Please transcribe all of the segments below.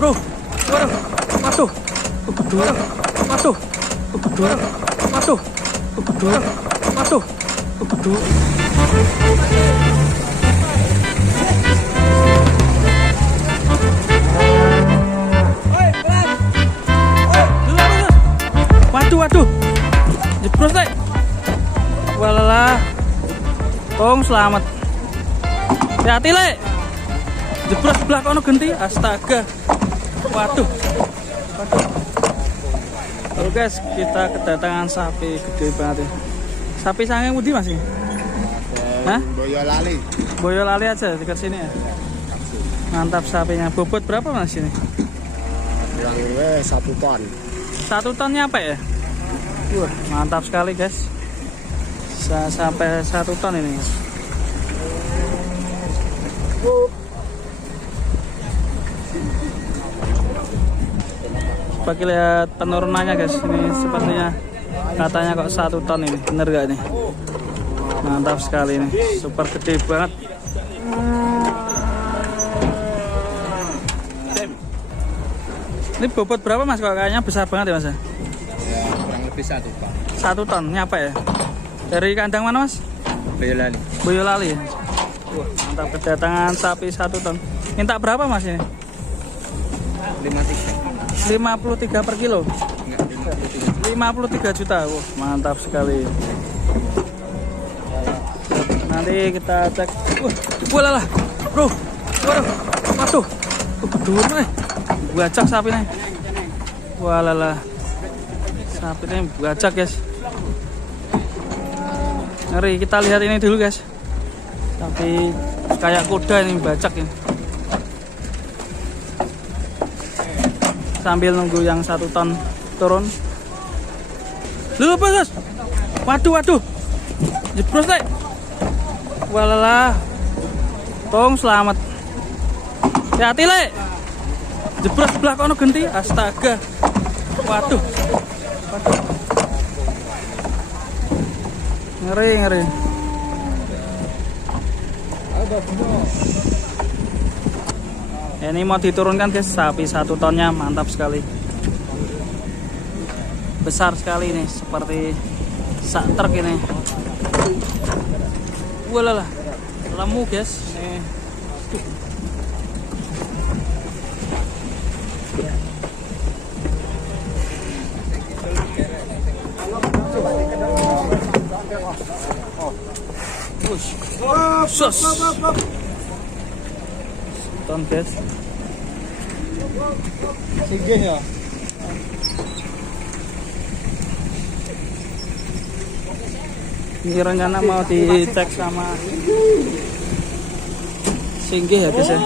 bro. Waduh, waduh, waduh, waduh, waduh, waduh, waduh, waduh, waduh. Waduh, waduh, jeblos deh. Walalah, tolong selamat. Hati-hati le, jeblos sebelah kono genti. Astaga, waduh, waduh. Oke guys, kita kedatangan sapi gede banget ya. Sapi sange mudi masih? Hah? Boyolali. Boyolali aja dekat sini ya. Mantap sapinya. Bobot berapa mas ini? Kurang lebih 1 ton. 1 tonnya apa ya? Wah, mantap sekali guys. Bisa sampai 1 ton ini. Bagi lihat penurunannya guys, ini sepertinya katanya kok 1 ton ini, bener gak nih? Mantap sekali ini, super gede banget. Ini bobot berapa mas? Kok kayaknya besar banget ya mas? Ya kurang lebih 1 ton. 1 ton, ini apa ya? Dari kandang mana mas? Boyolali. Boyolali ya? Wah, mantap, kedatangan sapi 1 ton. Minta berapa mas ini? 53 per kilo. 53 juta. Wah, mantap sekali. Nanti kita cek. Wah, lah, bro. Waduh, waduh, waduh, nih. Buacak sapi nih. Walalah, sapi ini buacak guys. Ngeri, kita lihat ini dulu guys. Tapi kayak kuda ini bacak ini. Sambil nunggu yang 1 ton turun. Lu bos. Waduh, waduh. Jeblos deh. Walalah. Tolong selamat. Hati-hati le. Jeblos sebelah kono genti. Astaga. Waduh. Waduh. Ngeri, ngeri. Ini mau diturunkan guys, sapi 1 tonnya mantap sekali. Besar sekali ini, seperti sak truk ini. Walalah, lemu guys. Sus. Ton guys. Singgih ya. Ini rencana mau dicek sama singgih ya guys ya.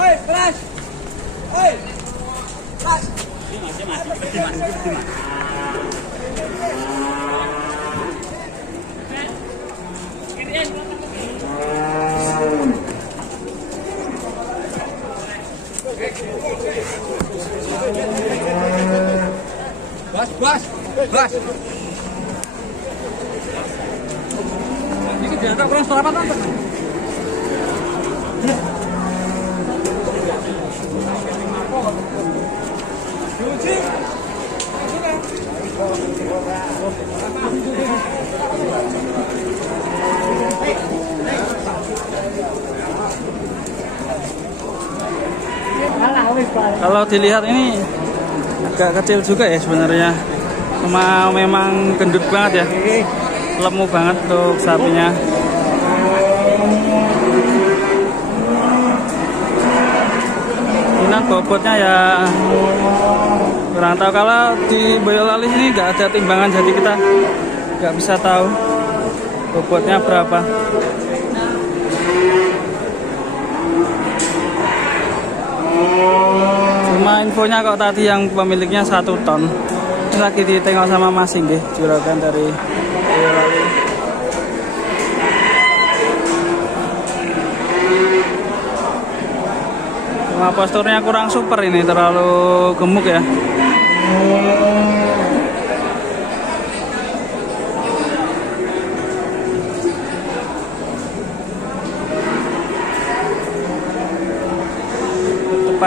Oi, keras. Oi. Keras. Bas. Ini diantar kurang selamat nonton. Kalau dilihat ini agak kecil juga ya sebenarnya. Cuma memang gendut banget ya. Lemu banget untuk sapinya. Ini bobotnya ya kurang tahu, kalau di Boyolali ini nggak ada timbangan, jadi kita nggak bisa tahu bobotnya berapa. Cuma infonya kok tadi yang pemiliknya 1 ton. Ini lagi ditengok sama Mas Singgih, juragan dari Boyolali. Cuma posturnya kurang super ini, terlalu gemuk ya.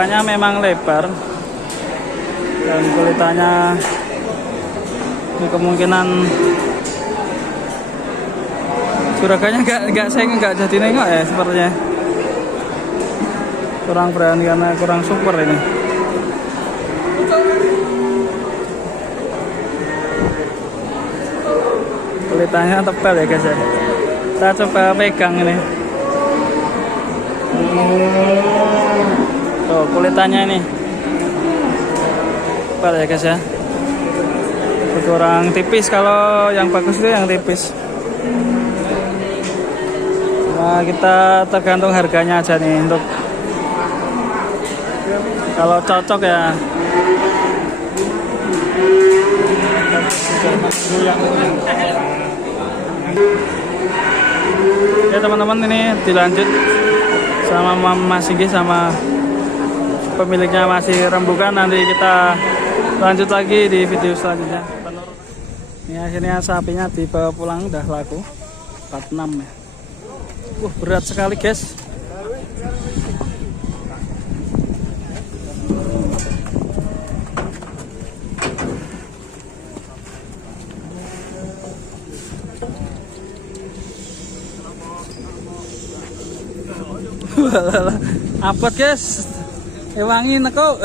Juragannya memang lebar dan kulitannya ini kemungkinan juragannya nggak jadi nengok ya sepertinya. Kurang berani karena kurang super ini. Kulitannya tebal ya guys ya. Kita coba pegang ini. Tuh kulitannya ini tebal ya guys ya. Kurang tipis, kalau yang bagus itu yang tipis. Nah kita tergantung harganya aja nih untuk kalau cocok ya. Ya teman-teman, ini dilanjut sama Mas Singgi sama pemiliknya masih rembukan. Nanti kita lanjut lagi di video selanjutnya. Ini akhirnya sapinya dibawa pulang, udah laku 46 ya. Berat sekali guys. Abot guys, ewangi neko.